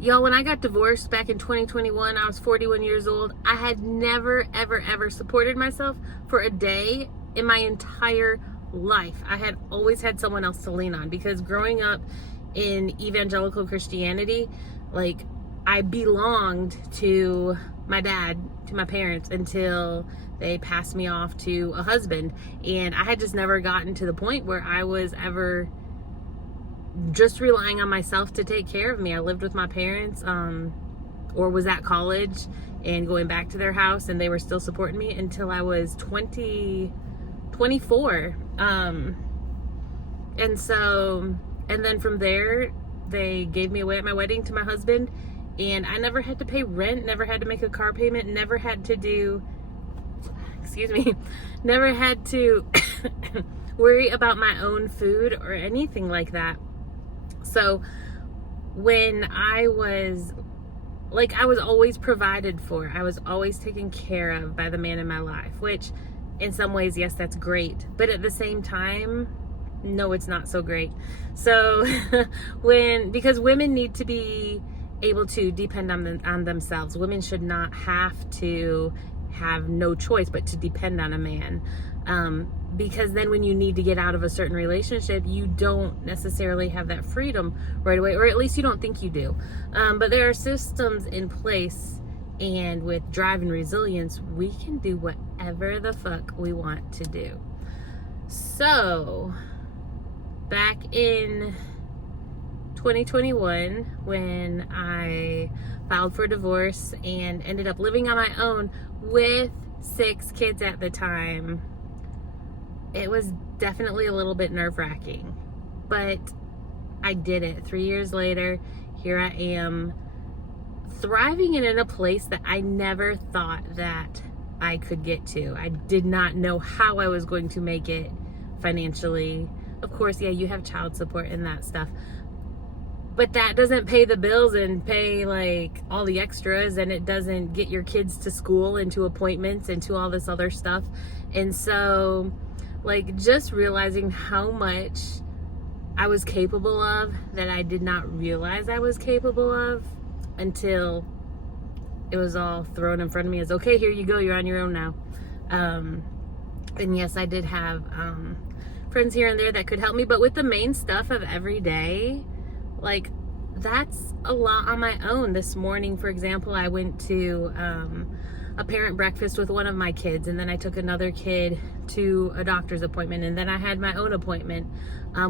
Y'all, when I got divorced back in 2021, I was 41 years old. I had never, ever, ever supported myself for a day in my entire life. I had always had someone else to lean on, because growing up in evangelical Christianity, like, I belonged to my dad, to my parents, until they passed me off to a husband. And I had just never gotten to the point where I was ever just relying on myself to take care of me. I lived with my parents, or was at college and going back to their house, and they were still supporting me until I was 24. And then from there, they gave me away at my wedding to my husband, and I never had to pay rent, never had to make a car payment, never had to do, never had to worry about my own food or anything like that. So when I was always provided for. I was always taken care of by the man in my life, which in some ways, yes, that's great. But at the same time, no, it's not so great. So because women need to be able to depend on themselves. Women should not have to have no choice but to depend on a man. Because then when you need to get out of a certain relationship, you don't necessarily have that freedom right away, or at least you don't think you do. But there are systems in place, and with drive and resilience, we can do whatever the fuck we want to do. So back in 2021, when I filed for divorce and ended up living on my own with 6 kids at the time, it was definitely a little bit nerve-wracking, but I did it. 3 years later, here I am, thriving and in a place that I never thought that I could get to. I did not know how I was going to make it financially. Of course, yeah, you have child support and that stuff, but that doesn't pay the bills and pay like all the extras, and it doesn't get your kids to school and to appointments and to all this other stuff. And so, like, just realizing how much I was capable of that I did not realize I was capable of until it was all thrown in front of me as, okay, here you go, you're on your own now. And yes, I did have friends here and there that could help me, but with the main stuff of every day, like, that's a lot on my own. This morning, for example, I went to a parent breakfast with one of my kids, and then I took another kid to a doctor's appointment, and then I had my own appointment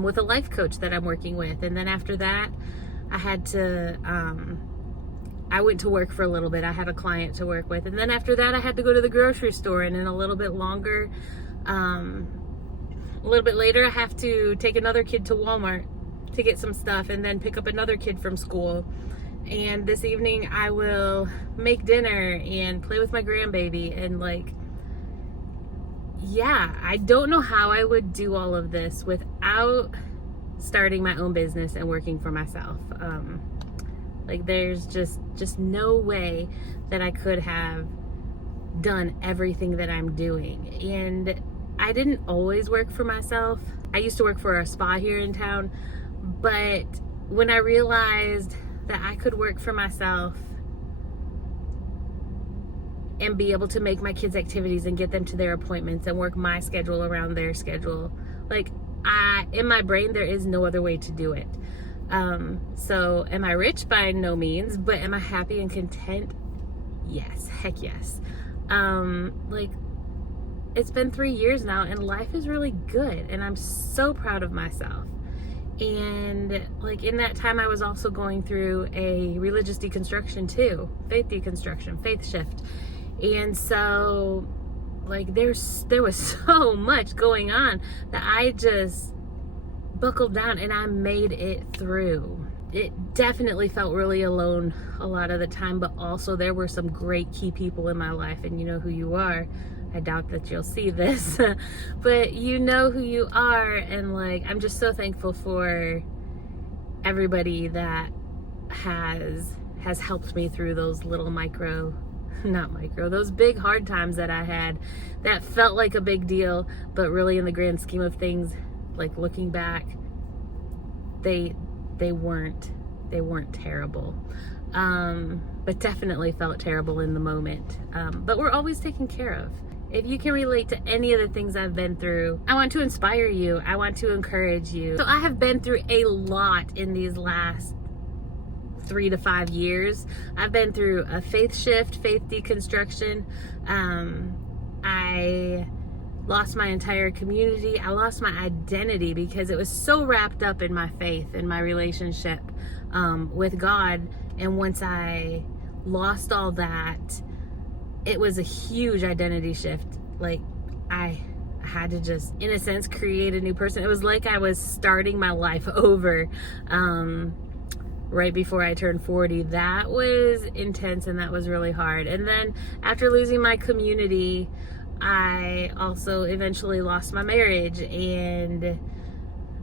with a life coach that I'm working with. And then after that, I went to work for a little bit. I had a client to work with. And then after that, I had to go to the grocery store, and then a little bit longer, a little bit later, I have to take another kid to Walmart to get some stuff, and then pick up another kid from school. And this evening I will make dinner and play with my grandbaby. And like, yeah, I don't know how I would do all of this without starting my own business and working for myself. Like, there's just no way that I could have done everything that I'm doing. And I didn't always work for myself. I used to work for a spa here in town, but when I realized that I could work for myself and be able to make my kids' activities and get them to their appointments and work my schedule around their schedule, like, in my brain, there is no other way to do it. So am I rich? By no means. But am I happy and content? Yes, heck yes. Like, it's been 3 years now, and life is really good, and I'm so proud of myself. And like, in that time, I was also going through a religious deconstruction too, faith deconstruction, faith shift. And so, like, there was so much going on that I just buckled down, and I made it through. It definitely felt really alone a lot of the time, but also there were some great key people in my life, and you know who you are. I doubt that you'll see this, but you know who you are. And like, I'm just so thankful for everybody that has helped me through those little those big hard times that I had that felt like a big deal, but really in the grand scheme of things, like, looking back, they weren't They weren't terrible, but definitely felt terrible in the moment. But we're always taken care of. If you can relate to any of the things I've been through, I want to inspire you. I want to encourage you. So I have been through a lot in these last 3 to 5 years. I've been through a faith shift, faith deconstruction. I lost my entire community. I lost my identity because it was so wrapped up in my faith and my relationship with God. And once I lost all that, it was a huge identity shift. Like, I had to just, in a sense, create a new person. It was like I was starting my life over right before I turned 40. That was intense and that was really hard. And then after losing my community, I also eventually lost my marriage, and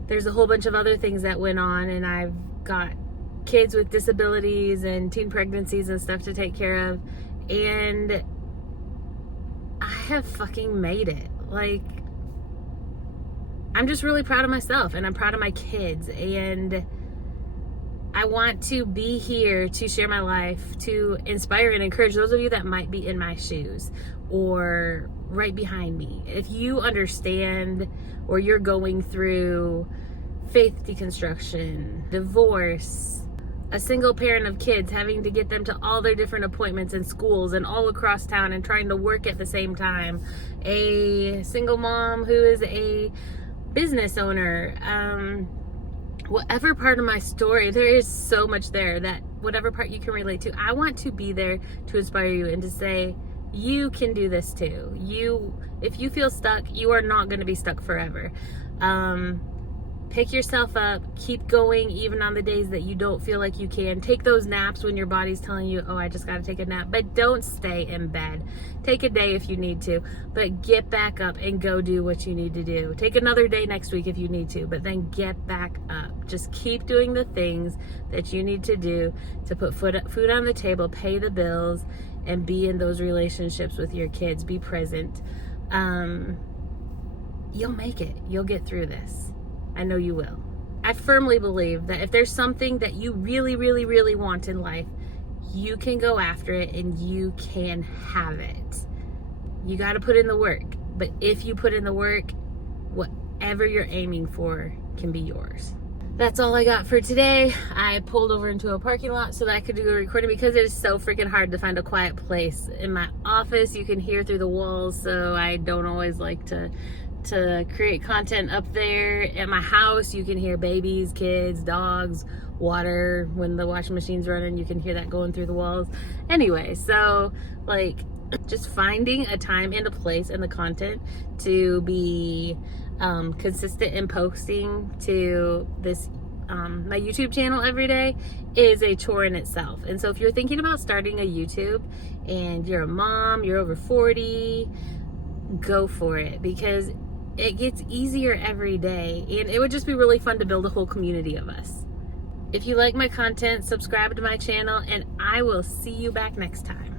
there's a whole bunch of other things that went on, and I've got kids with disabilities and teen pregnancies and stuff to take care of, and I have fucking made it. Like, I'm just really proud of myself, and I'm proud of my kids, and I want to be here to share my life, to inspire and encourage those of you that might be in my shoes or right behind me. If you understand, or you're going through faith deconstruction, divorce, a single parent of kids, having to get them to all their different appointments in schools and all across town and trying to work at the same time, a single mom who is a business owner, whatever part of my story, there is so much there that whatever part you can relate to, I want to be there to inspire you and to say, you can do this too. If you feel stuck, you are not going to be stuck forever. Pick yourself up, keep going even on the days that you don't feel like you can. Take those naps when your body's telling you, oh, I just got to take a nap, but don't stay in bed. Take a day if you need to, but get back up and go do what you need to do. Take another day next week if you need to, but then get back up. Just keep doing the things that you need to do to put food on the table, pay the bills, and be in those relationships with your kids. Be present. You'll make it. You'll get through this. I know you will. I firmly believe that if there's something that you really, really, really want in life, you can go after it and you can have it. You got to put in the work. But if you put in the work, whatever you're aiming for can be yours. That's all I got for today. I pulled over into a parking lot so that I could do a recording because it is so freaking hard to find a quiet place. In my office, you can hear through the walls, so I don't always like to create content up there. At my house, you can hear babies, kids, dogs, water. When the washing machine's running, you can hear that going through the walls. Anyway, so like just finding a time and a place and the content to be consistent in posting to this my YouTube channel every day is a chore in itself. And so if you're thinking about starting a YouTube and you're a mom, you're over 40, go for it, because it gets easier every day, and it would just be really fun to build a whole community of us. If you like my content, subscribe to my channel, and I will see you back next time.